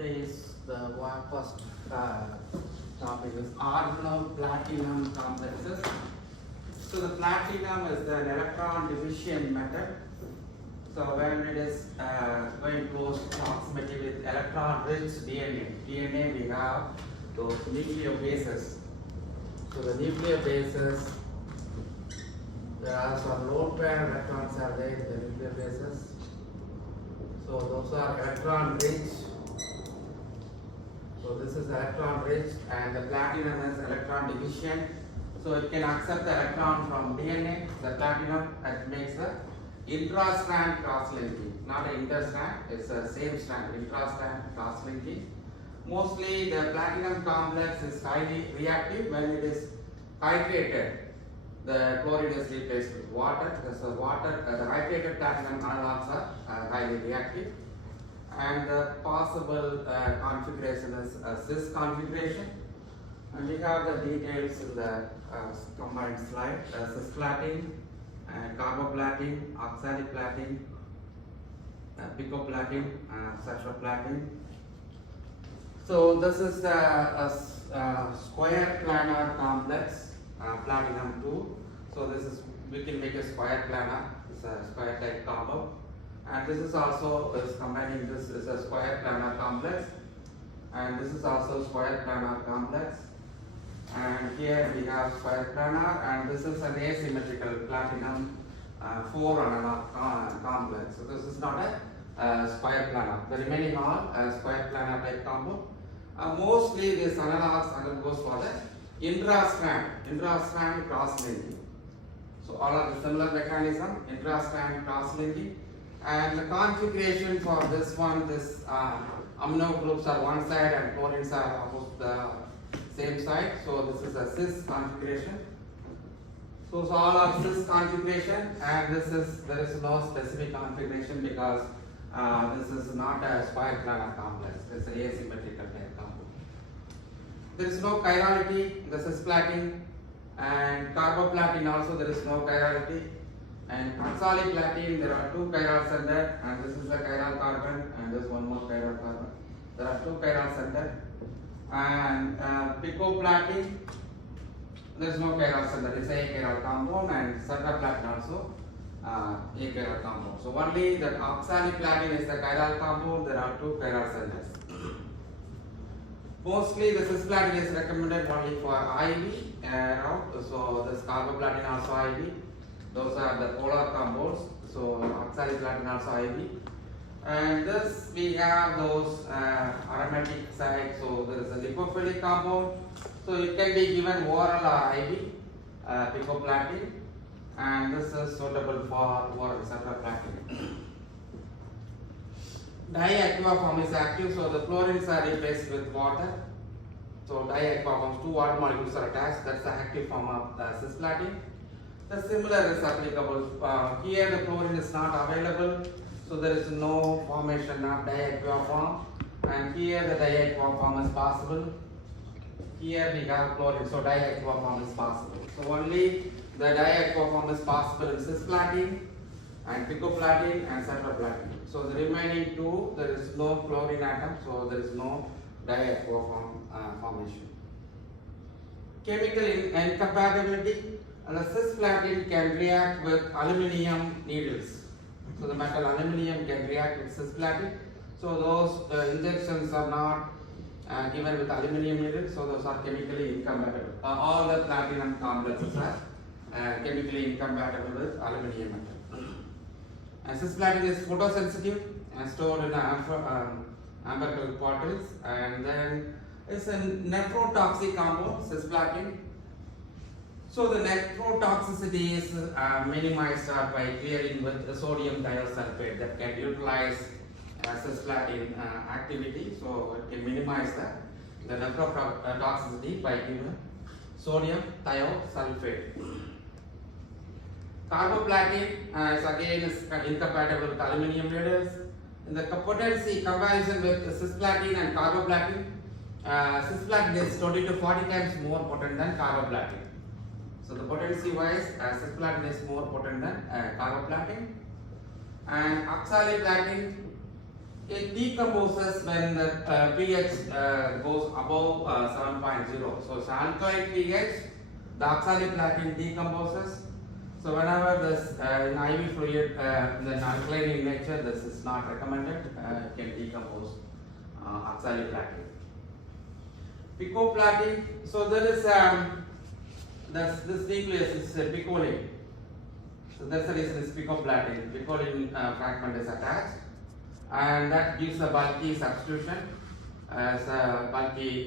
today is the first topic is organoplatinum complexes. So the platinum is the electron division method. So when it is going close proximity with electron-rich DNA we have those nucleobases. So the nucleobases, there are some lone pair electrons are there in the nucleobases. So those are electron-rich. So this is electron-rich, and the platinum is electron division. So it can accept the electron from DNA. The platinum that makes the intra-strand cross-linking, not an inter-strand. It's the same strand, intra-strand cross-linking. Mostly the platinum complex is highly reactive when it is hydrated. The chlorine is replaced with water. So the hydrated platinum analogs are highly reactive. And the possible configuration is a cis configuration. And we have the details in the combined slide. Cisplatin, carboplatin, oxaliplatin, picoplatin, cetraplatin. So this is the square planar complex. Platinum 2. So this is, we can make a square planar. It's a square type combo, and this is also combining. This is a square planar complex, and this is also square planar complex. And here we have square planar, and this is an asymmetrical platinum 4 analog complex. So this is not a square planar. The remaining all square planar type combo. Mostly these analogs undergoes for the intra-strand cross-linking. So all are the similar mechanism, intra-strand cross-linking. And the configuration for this one, this amino groups are one side and chlorines are almost the same side. So this is a cis configuration. So all are cis configuration, and there is no specific configuration because this is not a square planar complex. It's an asymmetrical type combo. There is no chirality in the cisplatin, and carboplatin also there is no chirality. And oxaliplatin, there are 2 chiral center, and this is a chiral carbon, and this one more chiral carbon. There are 2 chiral center. And picoplatin, there is no chiral center. It's a chiral compound, and cetraplatin also a chiral compound. So only the oxaliplatin is the chiral compound. There are 2 chiral centers. Mostly the cisplatin is recommended only for IV route. So this carboplatin also IV. Those are the polar compounds. So oxaliplatin also IV. And this we have those aromatic sites. So there is a lipophilic compound. So it can be given oral or IV, picoplatin. And this is suitable for oral cetraplatin. Diaqua form is active, so the chlorines are replaced with water. So diaqua forms, 2 water molecules are attached. That's the active form of the cisplatin. The similar is applicable. Here the chlorine is not available, so there is no formation of diaqua form. And here the diaqua form is possible. Here we have chlorine, so diaqua form is possible. So only the diaqua form is possible in cisplatin and picoplatin and cetraplatin. So the remaining 2, there is no chlorine atom, so there is no diaqua formation. Chemical incompatibility, and the cisplatin can react with aluminum needles. So the metal aluminum can react with cisplatin. So those injections are not given with aluminum needles, so those are chemically incompatible. All the platinum complexes are chemically incompatible with aluminum metal. And cisplatin is photosensitive and stored in amber bottles, and then it's a nephrotoxic compound, cisplatin. So the nephrotoxicity is minimized by clearing with sodium thiosulfate that can utilize cisplatin activity. So it can minimize the nephrotoxicity by giving sodium thiosulfate. Carboplatin is again incompatible with aluminum needles. In the potency comparison with cisplatin and carboplatin, cisplatin is 20 to 40 times more potent than carboplatin. So the potency wise, cisplatin is more potent than carboplatin. And oxaliplatin it decomposes when the pH goes above 7.0. So it's alkaline pH, the oxaliplatin decomposes. So whenever this in IV fluid, then alkaline in nature, this is not recommended. It can decompose oxaliplatin. Picoplatin. So there is this nucleus is picoline. So that's the reason it's picoplatin. Picoline fragment is attached, and that gives a bulky substitution. As a bulky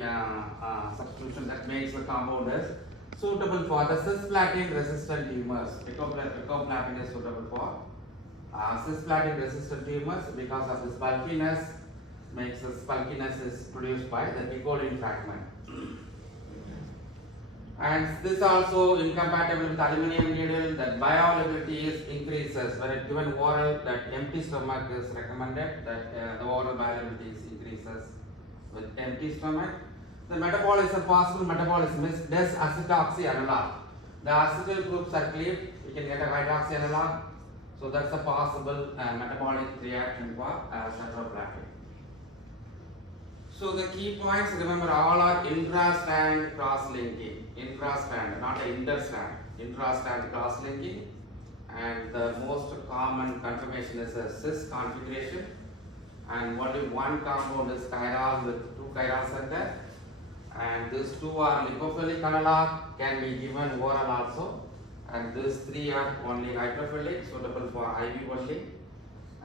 substitution that makes the compound is suitable for the cisplatin resistant tumors. Picoplatin is suitable for cisplatin resistant tumors because of this bulkiness. Makes this bulkiness is produced by the picoline fragment. And this also incompatible with aluminum needle, that bioavailability is increases. When it given oral, that empty stomach is recommended, that the oral bioavailability is increases with empty stomach. The metabolism, possible metabolism is des-acetoxy analog. The acetyl groups are cleaved, we can get a hydroxy analog. So that's a possible metabolic reaction for cephaloplatin. So the key points, remember, all are intra-strand cross-linking. Intra-strand, not inter-strand. Intra-strand cross-linking. And the most common conformation is a cis configuration. And only one compound is chiral with two chirals are there. And these two are lipophilic analog, can be given oral also. And these three are only hydrophilic, suitable for IV only.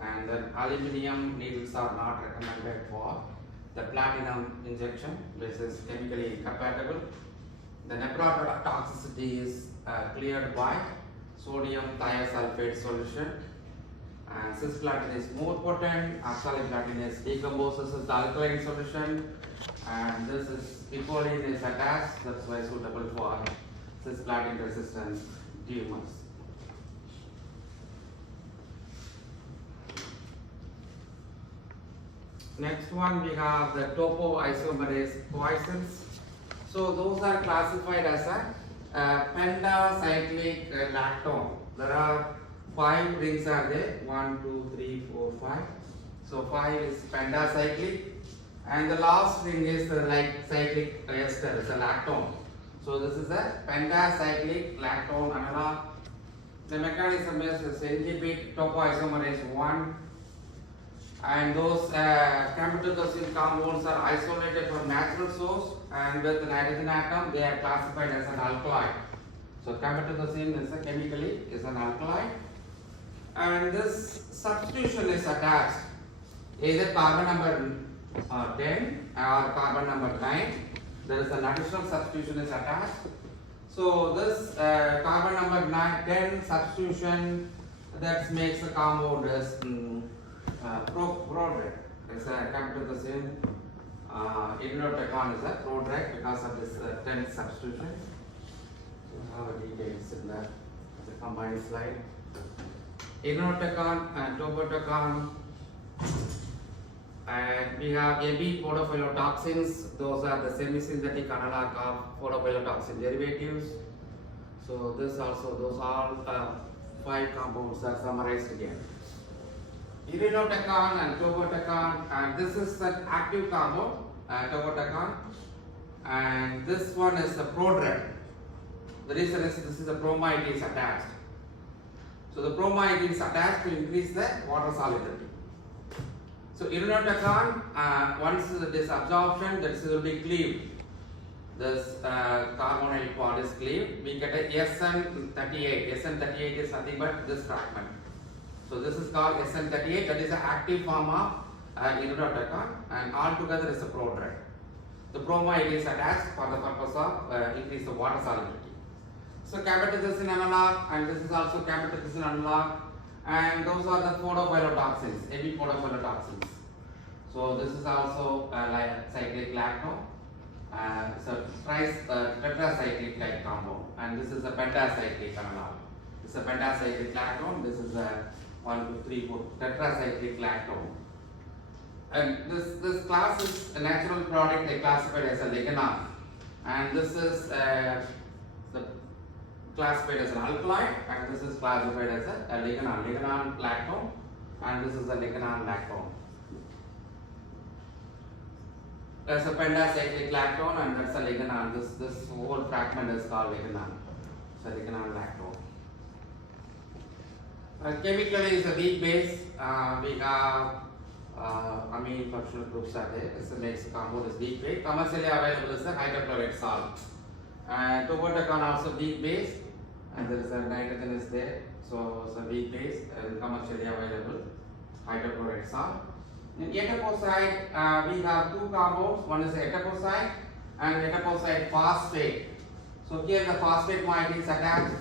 And then aluminum needles are not recommended for the platinum injection, which is chemically incompatible. The nephrotoxicity is cleared by sodium thiosulfate solution. And cisplatin is more potent, oxaliplatin is decomposes as the alkaline solution, and this is picoline is attached, that's why suitable for cisplatin resistant tumors. Next one we have the topoisomerase poisons. So those are classified as a pentacyclic lactone. There are 5 rings are there, 1, 2, 3, 4, 5. So 5 is pentacyclic, and the last ring is like cyclic ester, it's a lactone. So this is a pentacyclic lactone analog. The mechanism is inhibit topoisomerase 1, and those camptothecin compounds are isolated from natural source, and with the nitrogen atom they are classified as an alkali. So camptothecin is chemically is an alkali, and this substitution is attached either carbon number 10 or carbon number 9. There is an additional substitution is attached. So this carbon number 10 substitution that makes the compound as prodrug. It's a camptothecin. Irinotecan is a prodrug because of this 10 substitution. So have details in that. It's a combined slide. Irinotecan and topotecan. And we have AB podophyllitoxins. Those are the semi-synthetic analog of podophyllitoxin derivatives. So this also, those all 5 compounds are summarized again. Irinotecan and topotecan, and this is an active compound, topotecan, and this one is a prodrug. The reason is this is a bromide is attached. So the bromide is attached to increase the water solubility. So irinotecan, once this absorption, that will be cleaved. This carbonyl bond is cleaved. We get a SN38. SN38 is nothing but this fragment. So this is called SN38. That is an active form of irinotecan, and altogether is a prodrug. The bromide is attached for the purpose of increase the water solubility. So camptothecin analog, and this is also camptothecin analog, and those are the podophyllitoxins, AB podophyllitoxins. So this is also like cyclic lactone. So tetracyclic type compound, and this is a pentacyclic analog. This is a pentacyclic lactone. This is a 1, 2, 3, 4 tetracyclic lactone. And this class is a natural product. They classified as a liganon, and this is classified as an alkali, and this is classified as a liganon lactone, and this is a liganon lactone. There's a pentacyclic lactone and that's a lignan. This whole fragment is called lignan. So lignan lactone. Chemically is a weak base. We have amine functional groups are there. This makes the compound is weak base. Commercially available is the hydrochloride salt. And tobacco also weak base, and there is a nitrogen is there. So it's a weak base and commercially available hydrochloride salt. In etoposide, we have two compounds. One is etoposide and etoposide phosphate. So here the phosphate moiety is attached.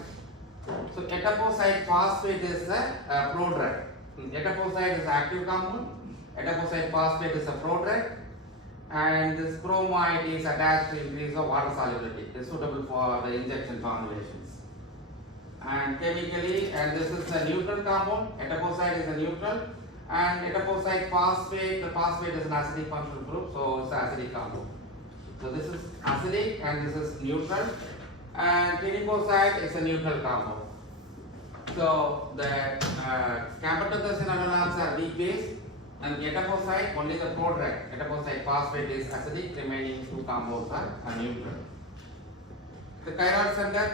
So etoposide phosphate is a prodrug. Etoposide is active compound. Etoposide phosphate is a prodrug, and this pro moiety is attached to increase the water solubility. It is suitable for the injection formulations. And chemically, and this is a neutral compound. Etoposide is a neutral, and etoposide phosphate, the phosphate is an acidic functional group, so it's an acidic compound. So this is acidic and this is neutral, and tinoposide is a neutral compound. So the camptothecin analogs are weak base, and etoposide only the prodrug. Etoposide phosphate is acidic, remaining two compounds are neutral. The chiral center,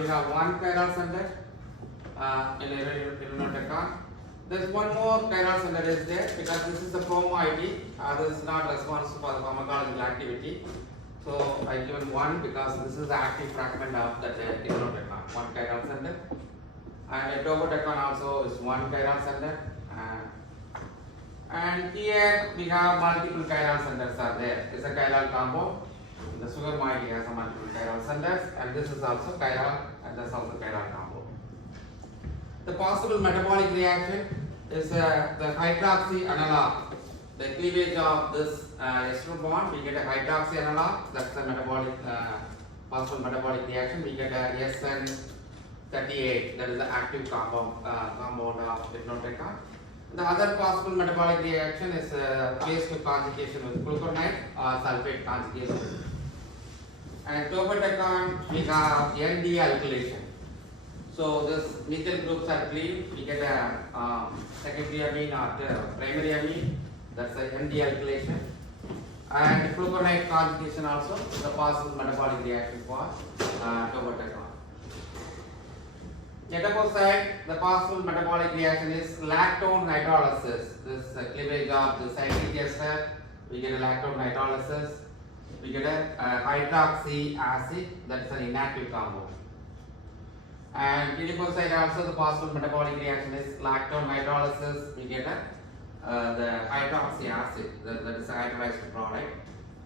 we have one chiral center in irinotecan. There's one more chiral center is there because this is the pro moiety. This is not responsible for the pharmacological activity. So I given one because this is the active fragment of the irinotecan, one chiral center. And tobatecan also is one chiral center. And here we have multiple chiral centers are there. It's a chiral compound. The sugar moiety has a multiple chiral centers, and this is also chiral, and that's also chiral compound. The possible metabolic reaction is the hydroxy analog. The cleavage of this ester bond, we get a hydroxy analog. That's the metabolic possible metabolic reaction. We get a SN38. That is the active compound of irinotecan. The other possible metabolic reaction is phase 2 conjugation with gluconide or sulfate conjugation. And tobatecan, we have ND alkylation. So this methyl groups are cleaved. We get a secondary amine or primary amine. That's the ND alkylation. And gluconide conjugation also is a possible metabolic reaction for tobatecan. Etoposide, the possible metabolic reaction is lactone hydrolysis. This cleavage of the cyclic ester, we get a lactone hydrolysis. We get a hydroxy acid, that's an inactive compound. And tinoposide also the possible metabolic reaction is lactone hydrolysis. We get the hydroxy acid, that is a hydrolyzed product.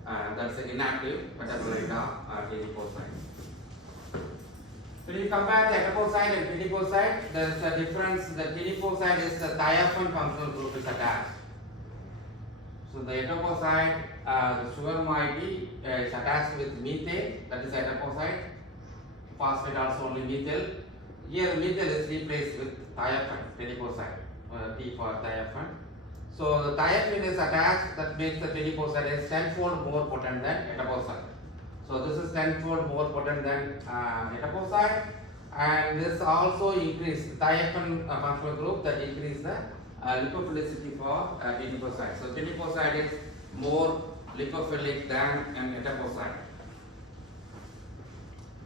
That's an inactive metabolite of tinoposide. When you compare the etoposide and tinoposide, there is a difference. The tinoposide is the thiophan functional group is attached. So the etoposide, the sugar moiety is attached with methane, that is etoposide. Phosphate also only methyl. Here methyl is replaced with thiophan, tinoposide, T for thiophan. So the thiophan is attached, that makes the tinoposide is 10-fold more potent than etoposide. So this is 10-fold more potent than etoposide, and this also increase thiophan functional group that increase the lipophilicity for tinoposide. So tinoposide is more lipophilic than an etoposide.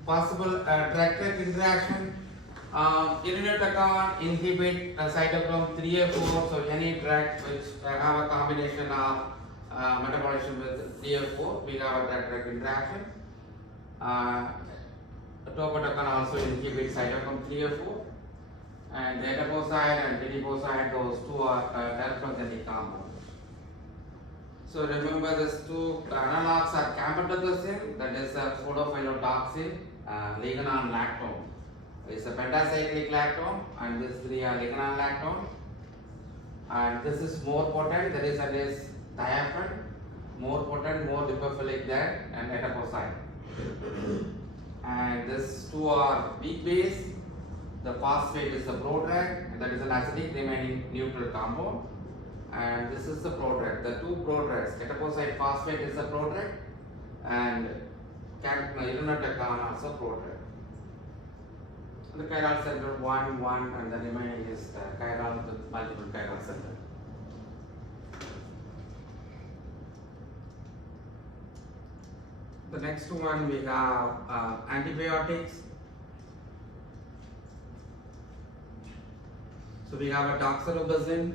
Possible drug-drug interaction. Irinotecan inhibit cytochrome 3A4. So any drug which have a combination of metabolism with 3A4, we have a drug-drug interaction. Tobatecan also inhibits cytochrome 3A4, and etoposide and tinoposide, those two are teratogenic compounds. So remember, these two analogs are camptothecin, that is a pseudophyllotoxin, lignan lactone. It's a pentacyclic lactone, and these three are lignan lactone. And this is more potent, that is thiophan, more potent, more lipophilic than an etoposide. And these two are weak base. The phosphate is the prodrug, that is an acidic remaining neutral compound. And this is the prodrug. The two prodrugs, etoposide phosphate is the prodrug, and irinotecan also prodrug. The chiral center 1, and the remaining is chiral with multiple chiral center. The next one we have antibiotics. So we have a doxorubicin,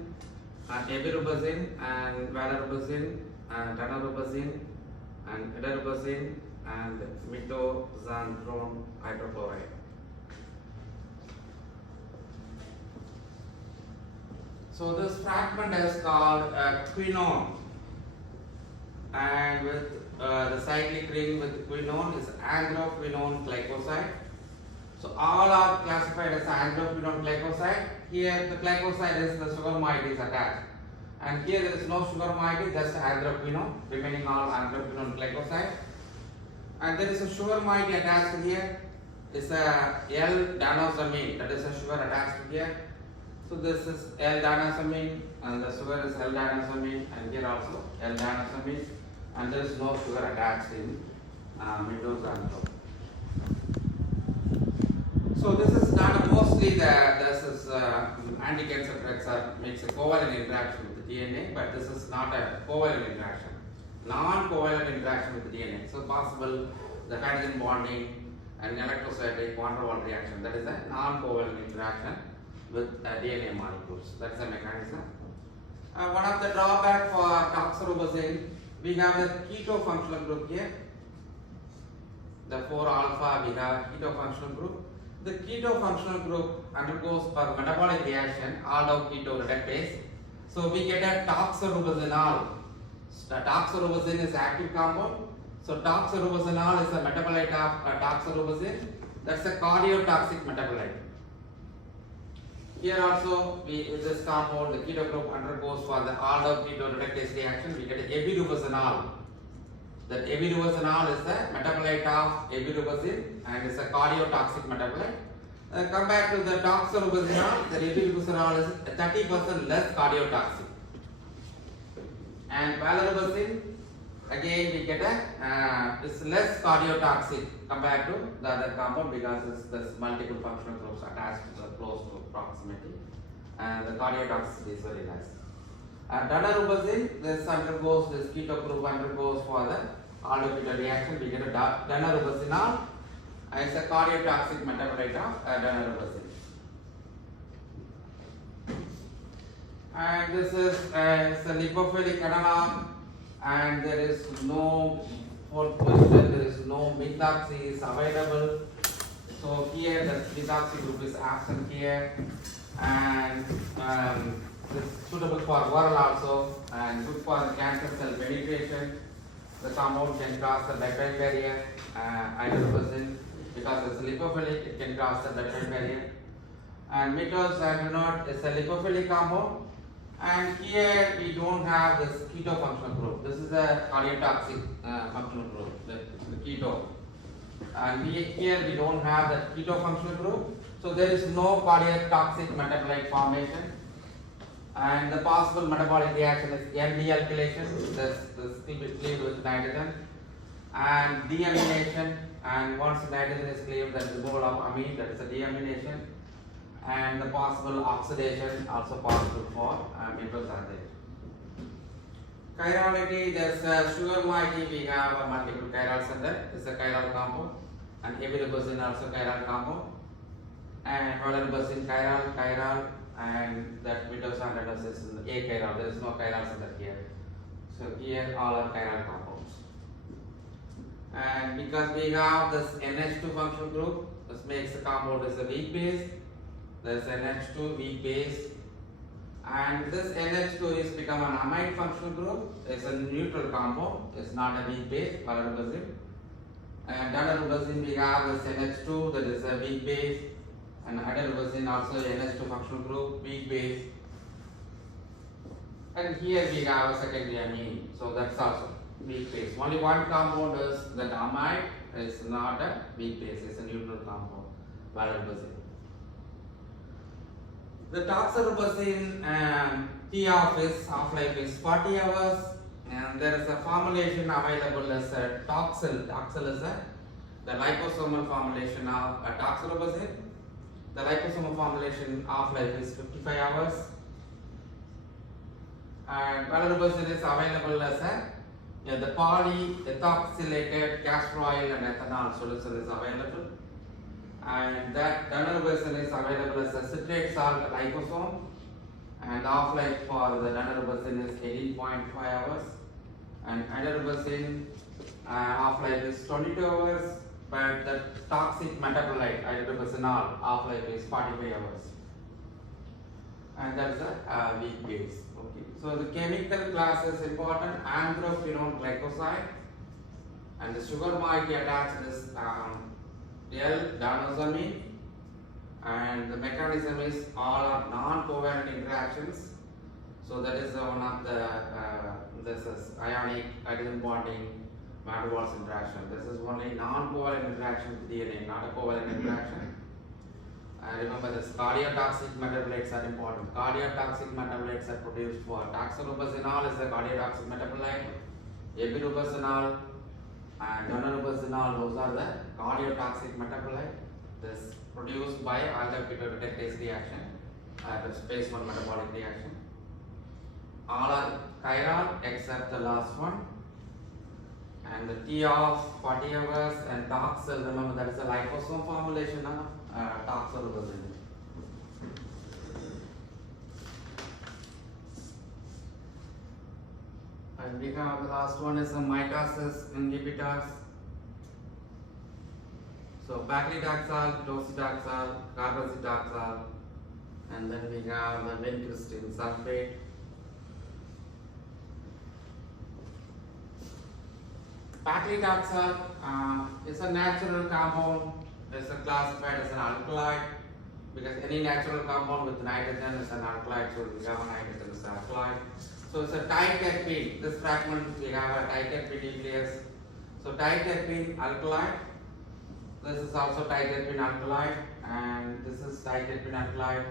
evirubicin, and valerubicin, and danarubicin, and edarubicin, and methoxantrone hydrochloride. So this fragment is called quinone, and with the cyclic ring with quinone is androquinone glycoside. So all are classified as androquinone glycoside. Here the glycoside is the sugar moiety is attached, and here there is no sugar moiety, just androquinone, remaining all androquinone glycoside. And there is a sugar moiety attached here. It's a L-danosamine, that is a sugar attached here. So this is L-danosamine, and the sugar is L-danosamine, and here also L-danosamine, and there is no sugar attached in methoxantrone. So this is not mostly this is anti-cancer drugs makes a covalent interaction with the DNA, but this is not a covalent interaction, non-covalent interaction with the DNA. So possible the hydrogen bonding and electrostatic van der Waals reaction, that is a non-covalent interaction with DNA molecules. That is a mechanism. One of the drawback for doxorubicin, we have the keto functional group here. The 4-alpha, we have keto functional group. The keto functional group undergoes for metabolic reaction, aldol keto reductase. So we get a toxorubicinol. The toxorubicin is active compound. So toxorubicinol is a metabolite of toxorubicin. That's a cardiotoxic metabolite. Here also, this compound, the keto group undergoes for the aldol keto reductase reaction. We get evirubicinol. That evirubicinol is the metabolite of evirubicin and is a cardiotoxic metabolite. Come back to the doxorubicinol, the evirubicinol is 30% less cardiotoxic. And valerubicin, again we get is less cardiotoxic compared to the other compound because there's multiple functional groups attached to the close to proximity, and the cardiotoxicity is very less. Danarubicin, this keto group undergoes for the aldol keto reaction. We get a danarubicinol. It's a cardiotoxic metabolite of danarubicin. And this is it's a lipophilic analog, and there is no fourth position, there is no methoxy is available. So here the methoxy group is absent here, and it's suitable for oral also and good for the cancer cell penetration. The compound can cross the blood-brain barrier, hydrogen, because it's lipophilic, it can cross the blood-brain barrier. And methoxantrone is a lipophilic compound, and here we don't have this keto functional group. This is a cardiotoxic functional group, the keto. And here we don't have the keto functional group, so there is no cardiotoxic metabolite formation. And the possible metabolic reaction is M-dealkylation, this will be cleaved with nitrogen, and deamination, and once nitrogen is cleaved, then removal of amine, that is a deamination, and the possible oxidation also possible for methoxantrone. Chirality, there's a sugar moiety, we have a multiple chiral center, it's a chiral compound, and evirubicin also chiral compound, and valerubicin chiral, and that methoxantrone is achiral, there is no chiral center here. So here all are chiral compounds. And because we have this NH2 functional group, this makes the compound as a weak base. There is NH2 weak base, and this NH2 is become an amide functional group. It's a neutral compound. It's not a weak base. Valerubicin. And danarubicin, we have this NH2 that is a weak base, and adenosine also NH2 functional group, weak base. And here we have a secondary amine, so that's also weak base. Only one compound is that amide is not a weak base, it's a neutral compound, valerubicin. The doxorubicin half-life is 40 hours, and there is a formulation available as a toxil. Toxil is the liposomal formulation of doxorubicin. The liposomal formulation half-life is 55 hours, and valerubicin is available as a Yeah, the polyethoxylated castor oil and ethanol solution is available, and that another version is available as a citrate salt liposome, and half-life for the another version is 18.5 hours, and another version half-life is 22 hours, but the toxic metabolite hydrogenol half-life is 45 hours, and that's a weak base. Okay, so the chemical class is important: anthrophenol glycoside, and the sugar molecule attached is L-danosamine, and the mechanism is all are non-covalent interactions. So that is one of the this is ionic hydrogen bonding van der Waals interaction. This is only non-covalent interaction with DNA, not a covalent interaction. And remember, this cardiotoxic metabolites are important. Cardiotoxic metabolites are produced for taxanobusinol is a cardiotoxic metabolite, epirubicinol and donorobusinol, those are the cardiotoxic metabolite. This produced by aldehyde reductase reaction, the space one metabolic reaction. All are chiral except the last one. And the T of 40 hours and toxel, remember that is a liposome formulation of toxel. And we have the last one is the mitosis inhibitors. So paclitaxel, docetaxel, carbacetaxel, and then we have the vincristine sulfate. Paclitaxel is a natural compound. It's classified as an alkali because any natural compound with nitrogen is an alkali. So we have a nitrogen as an alkali. So it's a diterpene. This fragment we have a diterpene nucleus. So diterpene alkali. This is also diterpene alkali, and this is diterpene alkali,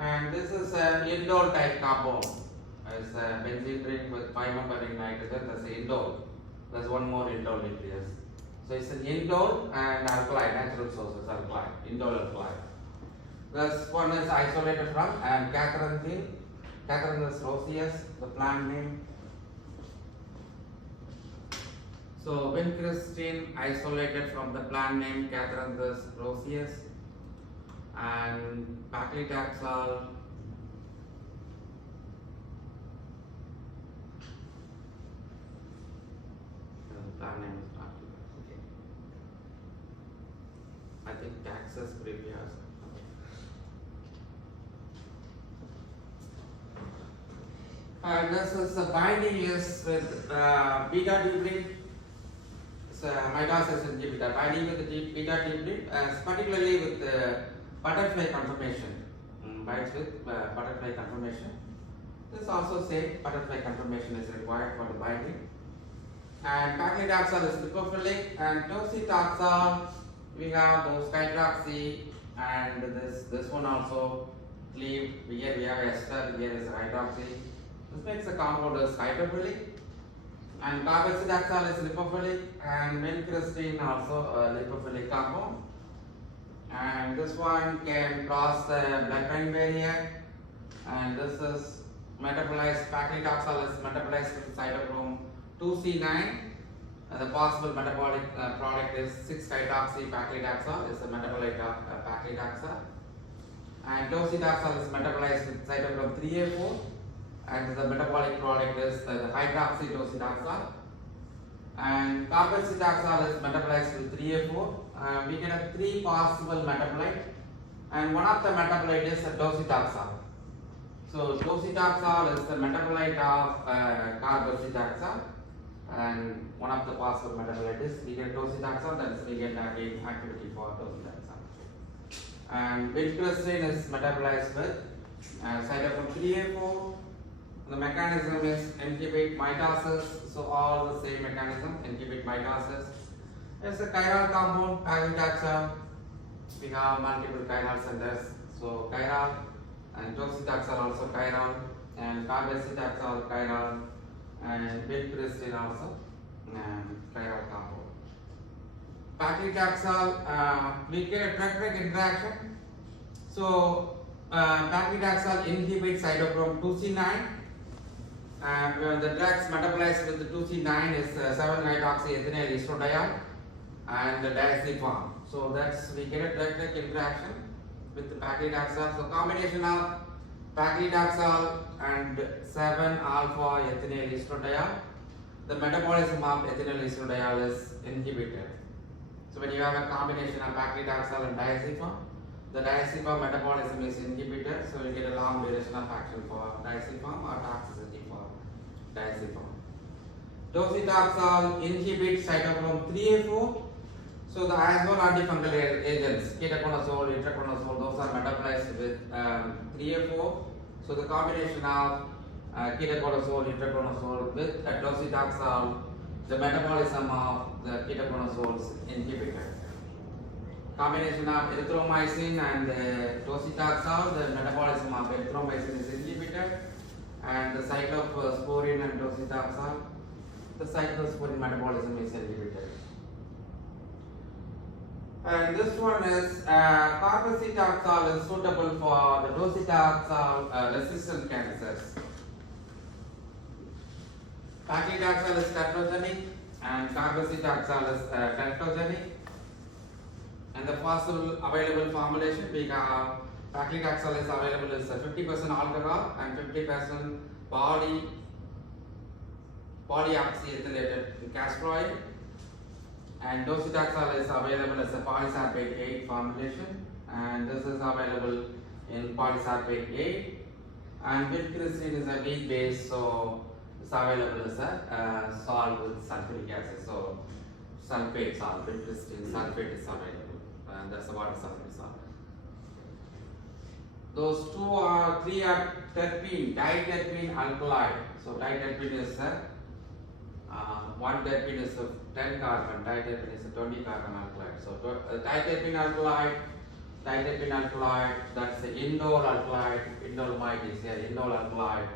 and this is an indole type compound. It's a benzene ring with 5-member ring nitrogen. That's the indole. There's one more indole nucleus. So it's an indole and alkali, natural sources alkali, indole alkali. This one is isolated from and catharinthine. Catharinthus roseus, the plant name. So vincristine isolated from the plant name Catharinthus roseus, and paclitaxel. Plant name is not okay. I think Taxus previous. And this is the binding is with beta degree. So mitosis inhibitor binding with the beta degree, particularly with the butterfly conformation. Binds with butterfly conformation. This also say butterfly conformation is required for the binding. And paclitaxel is lipophilic, and docetaxel we have those hydroxy, and this one also cleave. Here we have ester, here is hydroxy. This makes the compound as hydrophilic, and carbacetaxel is lipophilic, and vincristine also a lipophilic compound. And this one can cross the blood-brain barrier, and this is metabolized. Paclitaxel is metabolized with cytochrome 2C9. The possible metabolic product is 6-hydroxy paclitaxel, is a metabolite of paclitaxel. And docetaxel is metabolized with cytochrome 3A4, and the metabolic product is the hydroxy docetaxel. And carbacetaxel is metabolized with 3A4. We can have 3 possible metabolites, and one of the metabolite is docetaxel. So docetaxel is the metabolite of carbacetaxel, and one of the possible metabolites is ligand docetaxel, that is ligand activity for docetaxel. And vincristine is metabolized with cytochrome 3A4. The mechanism is inhibit mitosis, so all the same mechanism, inhibit mitosis. It's a chiral compound, paclitaxel. We have multiple chiral centers, so chiral, and docetaxel also chiral, and carbacetaxel chiral, and vincristine also chiral compound. Paclitaxel, we get a drug-drug interaction. So paclitaxel inhibits cytochrome 2C9, And the drugs metabolized with the 2C9 is 7-hydroxyethanol estradiol and the diazepam. So that's we get a drug-drug interaction with the paclitaxel. So combination of paclitaxel and 7-alpha-ethanol estradiol, the metabolism of ethanol estradiol is inhibited. So when you have a combination of paclitaxel and diazepam, the diazepam metabolism is inhibited, so you get a long duration of action for diazepam or toxicity for diazepam. Docetaxel inhibits cytochrome 3A4. So the as well antifungal agents, ketoconazole, itraconazole, those are metabolized with 3A4. So the combination of ketoconazole, itraconazole with docetaxel, the metabolism of the ketoconazole is inhibited. Combination of erythromycin and docetaxel, the metabolism of erythromycin is inhibited, and the cyclosporin and docetaxel, the cyclosporin metabolism is inhibited. And this one is carboxytaxol is suitable for the docetaxel resistant cancers. Paclitaxel is teratogenic and carboxytaxol is teratogenic. And the fossil available formulation, we have paclitaxel is available as 50% alcohol and 50% polyoxyethylated castor oil. And docetaxel is available as a polysorbate 8 formulation, and this is available in polysorbate 8. And vincristine is a weak base, so it's available as a salt with sulfuric acid. So sulfate salt, vincristine sulfate is available, and that's the water sulfate salt. Those three are terpene, diterpene alkaloid. So diterpene is one terpene is 10 carbon, diterpene is a 20 carbon alkaloid. So diterpene alkaloid, that's the indole alkaloid, indolemide is here, indole alkaloid.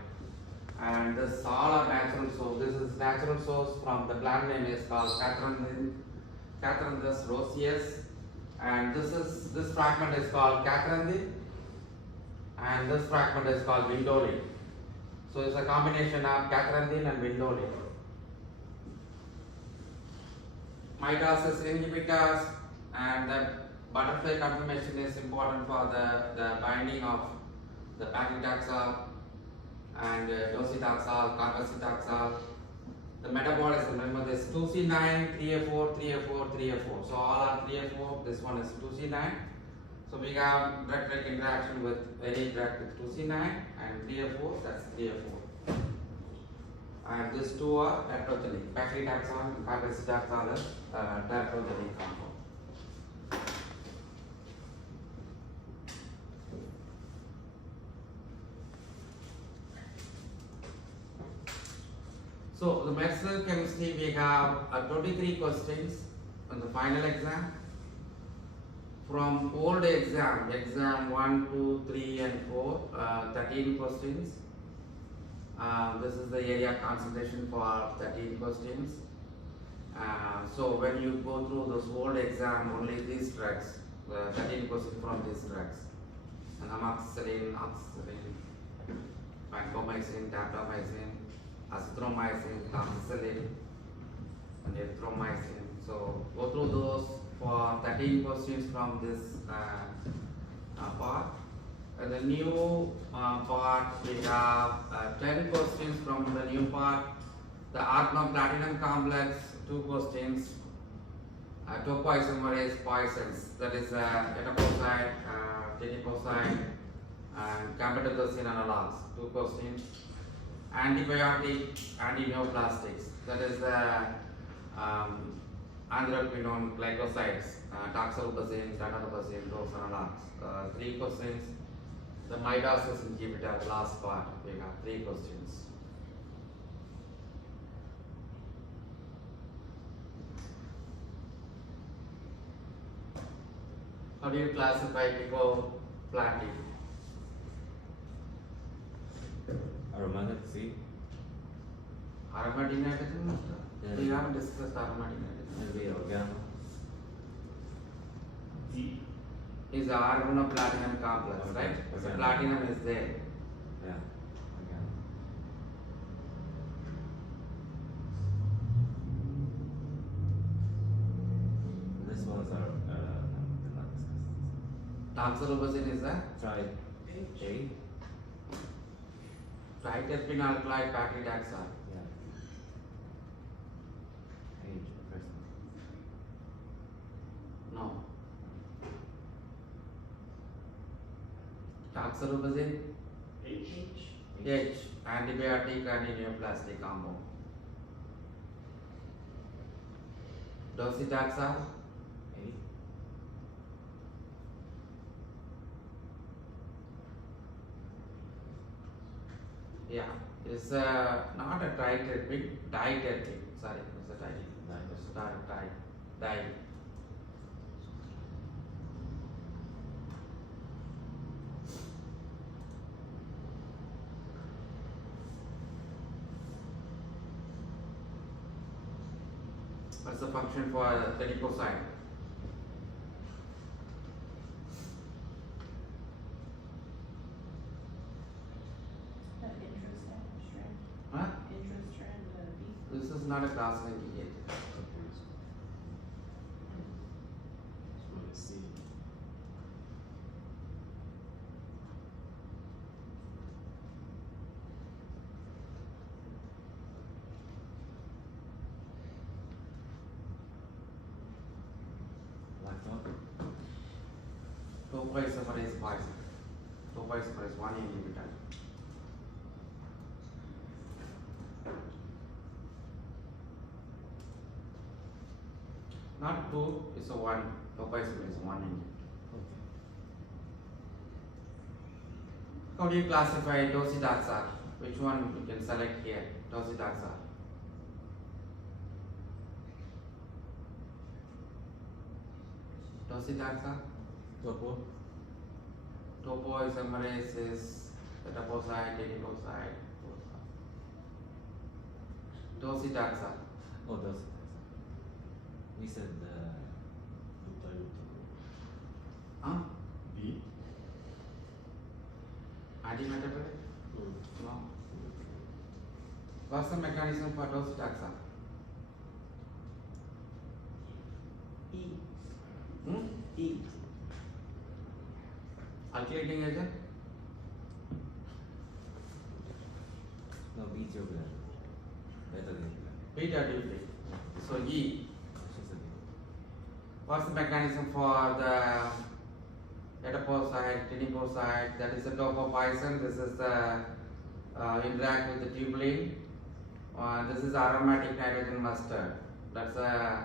And this all are natural source. This is natural source from the plant name is called Catharandus roseus, and this fragment is called catharandin, and this fragment is called vindolin. So it's a combination of catharandin and vindolin. Mitosis inhibitors, and the butterfly conformation is important for the binding of the paclitaxel and docetaxel, carboxytaxel. The metabolism, remember this 2C9, 3A4, 3A4, 3A4. So all are 3A4, this one is 2C9. So we have drug-drug interaction with any drug with 2C9 and 3A4, that's 3A4. And these two are teratogenic. Paclitaxel and carboxytaxel is teratogenic compound. So the medicinal chemistry, we have 23 questions on the final exam. From old exam 1, 2, 3 and 4, 13 questions. This is the area concentration for 13 questions. So when you go through those old exam, only these drugs, 13 questions from these drugs. And amoxicillin, oxacillin, vancomycin, daptomycin, azithromycin, amoxicillin, and erythromycin. So go through those for 13 questions from this part. And the new part, we have 10 questions from the new part. The organoplatinum complex, 2 questions. Topoisomerase poisons, that is etoposide, tetiposide, and camptothecin analogs, 2 questions. Antibiotic, antineoplastics, that is androquinone glycosides, toxolubazine, datalubazine, those analogs, 3 questions. The mitosis inhibitor, the last part, we have 3 questions. How do you classify picoplatin? Aromatic seed. Aromatic nitrogen? Yeah. We haven't discussed aromatic nitrogen. Maybe organo. Is the organoplatinum complex, right? So Okay. platinum is there. Yeah. Organo. Doxorubicin is a Tri A. triterpene alkali paclitaxel. Yeah. Age first. No. Doxorubicin H antibiotic and neoplastic combo. Docetaxel A. yeah, it's not a triterpene, diterpene. Sorry, it's a diterpene. It's di. What's the function for tenicocyte? Huh? This is not a cross-linking agent. C. Lactose. Topoisomerase poison. Topoisomerase 1 inhibitor. Not 2, it's a 1. Topoisomerase 1 inhibitor. Okay. How do you classify docetaxel? Which one you can select here? Docetaxel. Docetaxel. Topo. Topoisomerase is adipocyte, adipocyte. Docetaxel. Oh, those. We said Huh? B. Antimetabolic? No. What's the mechanism for docetaxel? Hmm? Alkylating agent? no B tubular. Better than Beta duty. So E. she's a B. What's the mechanism for the adipocyte, tenicocyte? That is the topopoison. This is the interact with the tubulin. This is aromatic nitrogen mustard. That's a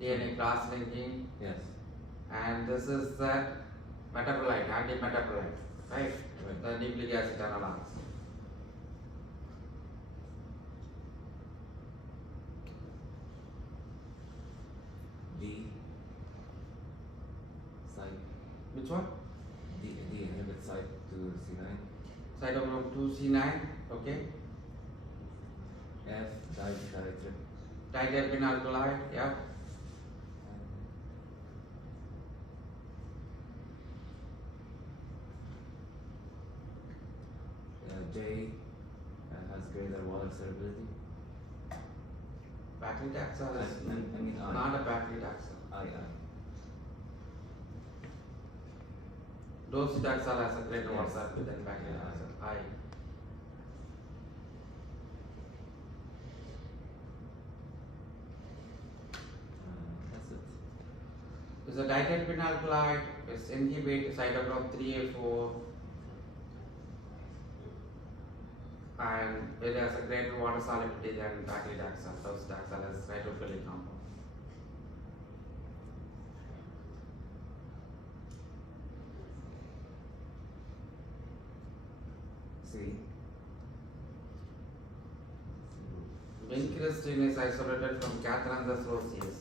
DNA cross-linking. Yes. And this is that metabolite, anti-metabolite, right? Right. The nucleic acid analogs. D. Site. Which one? D inhibits site to C9. Cytochrome 2C9, okay. F. Dihydrotrip. Triterpene alkali, yeah. J. Has greater water solubility. Paclitaxel is I mean I. not a paclitaxel. I. Docetaxel has a greater Yes. water solubility than paclitaxel. I. That's it. Is a diterpene alkali, is inhibit cytochrome 3A4 and it has a greater water solubility than paclitaxel. Docetaxel has cytophilic compound. C. Vincristine is isolated from Catharines rosseus.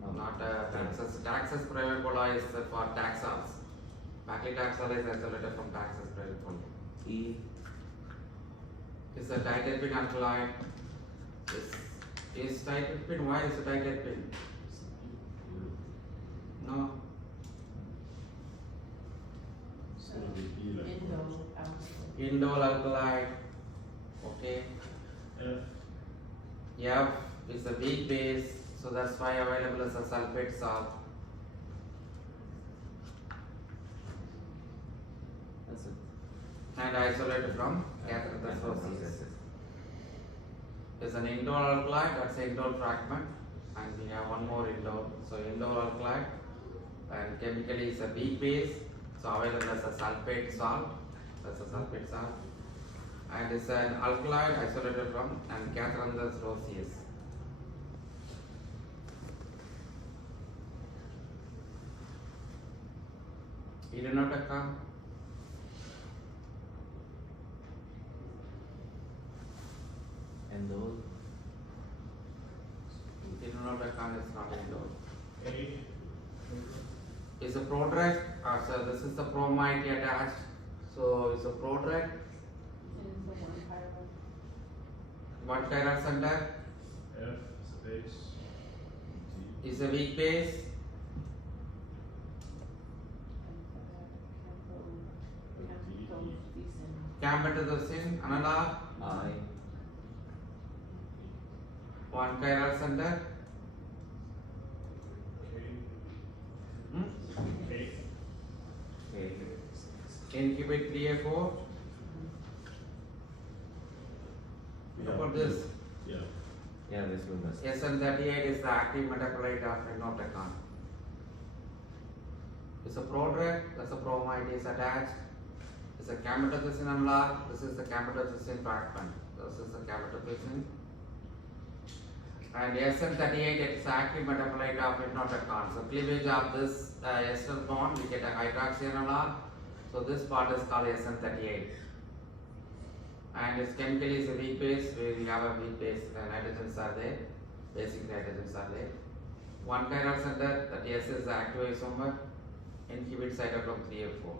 No. Not Taxus. Taxus brevicola is for taxons. Paclitaxel is isolated from Taxus brevicola. E. It's a diterpene alkali. Is diterpene? Why is it diterpene? No. It's gonna be E like. Indole alkali. Okay. F. F is a weak base, so that's why available as a sulfate salt. and isolated from cathetherosclerosis. Is an indole alkali, that's an indole fragment, and we have one more indole. So indole alkali, and chemically is a weak base, so available as a sulfate salt, that's a sulfate salt, and it's an alkali isolated from and cathetherosclerosis. Idenotecon. And those Idenotecon is not indole. A. Is a prodrug, so this is the bromide attached, so it's a prodrug, one chiral center, F space G. is a weak base, camptothecin analog, I one chiral center, K. K incubate 3A4. Yeah. For this, Yeah. yeah this one was SN38 is the active metabolite of phenotecon. It's a prodrug, that's a bromide is attached. It's a camptothecin analog, this is the camptothecin fragment. This is the camptothecin. And SN38 is active metabolite of phenotecon. So cleavage of this ester bond, we get a hydroxy analog. So this part is called SN38. And its chemically is a weak base, where we have a weak base, the nitrogens are there, basic nitrogens are there. One chiral center, that S is the active isomer, inhibit cytochrome 3A4.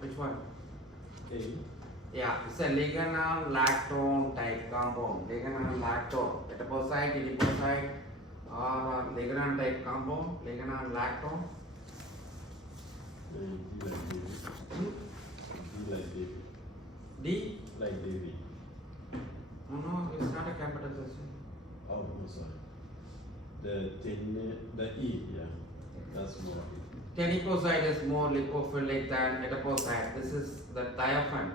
Which one? A. Yeah, it's a liganol lactone type compound. Liganol lactone, etoposide, adiposide, or liganol type compound, liganol lactone. D like David. D? Like David. Oh no, it's not a camptothecin. Oh, no, sorry. The E, yeah. That's more. Teniposide is more lipophilic than etoposide. This is the thiophan.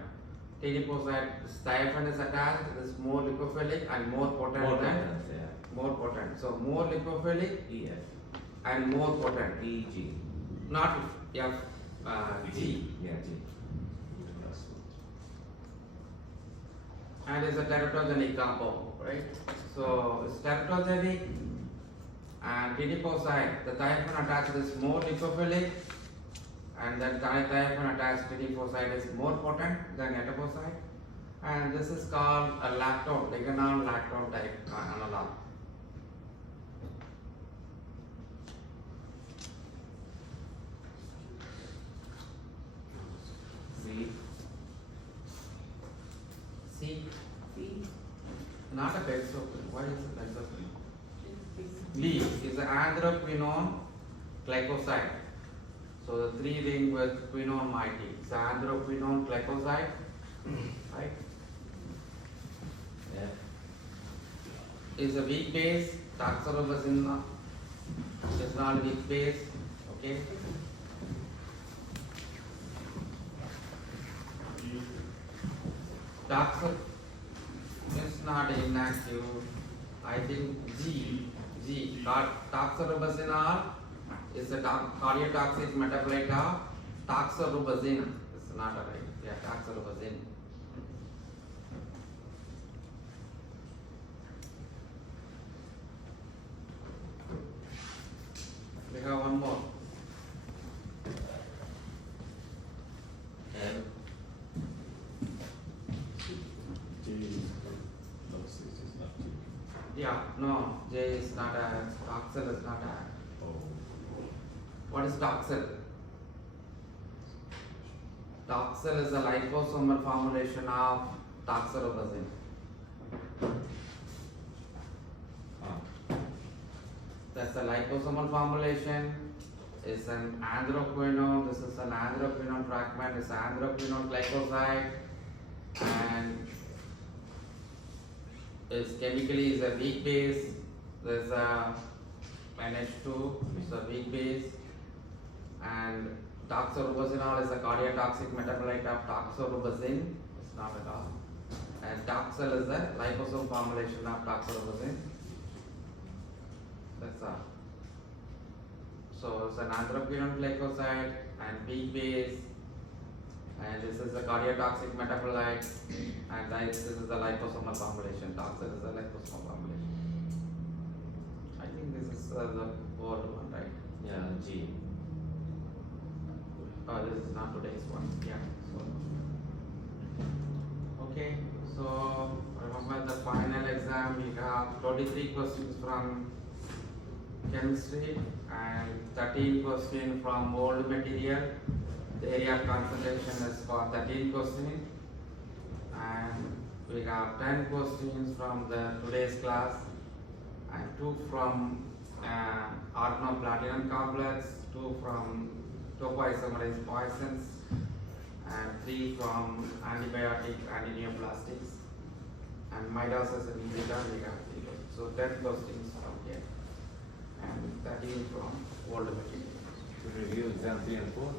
Teniposide, thiophan is attached, this is more lipophilic and more potent more than potent, yeah more potent. So more lipophilic EF and more potent. EG Not F, G. yeah G That's And it's a teratogenic compound, right? So it's teratogenic and teniposide, the thiophan attached is more lipophilic, and then thiophan attached teniposide is more potent than etoposide, and this is called a lactone, liganol lactone type analog. C C, not a benzoprene. Why is it benzoprene? B is the androquinone glycoside. So the 3 ring with quinone moiety. It's the androquinone glycoside, right? F Is a weak base. Doxorubicin is not weak base. Okay. G. Doxor is not inactive. I think G. Doxorubicin is a cardiotoxic metabolite of doxorubicin. It's not a right. Yeah, doxorubicin. We have one more. L J is no, 6 is not J. Yeah, no, J is not a, doxel is not a. Oh. What is doxel? Toxel is a liposomal formulation of toxorubicin. That's a liposomal formulation. It's an androquinone. This is an androquinone fragment. It's androquinone glycoside, and it's chemically is a weak base. There's a NH2. It's a weak base, and doxorubicinol is a cardiotoxic metabolite of doxorubicin. It's not at all. And toxel is the liposome formulation of doxorubicin. That's all. So it's an androquinone glycoside and weak base, and this is a cardiotoxic metabolite, and this is the liposomal formulation. Toxel is the liposomal formulation. I think this is the old one, right? Yeah, G. This is not today's one. Yeah. So okay. So remember the final exam. We have 23 questions from chemistry and 13 questions from old material. The area of concentration is for 13 questions, and we have 10 questions from the today's class, and 2 from organoplatinum complex, 2 from topoisomerase poisons, and 3 from antibiotic and neoplastics, and mitosis and inhibitor we have 3 questions. So 10 questions from here, and 13 from old material. To review exam 3 and 4.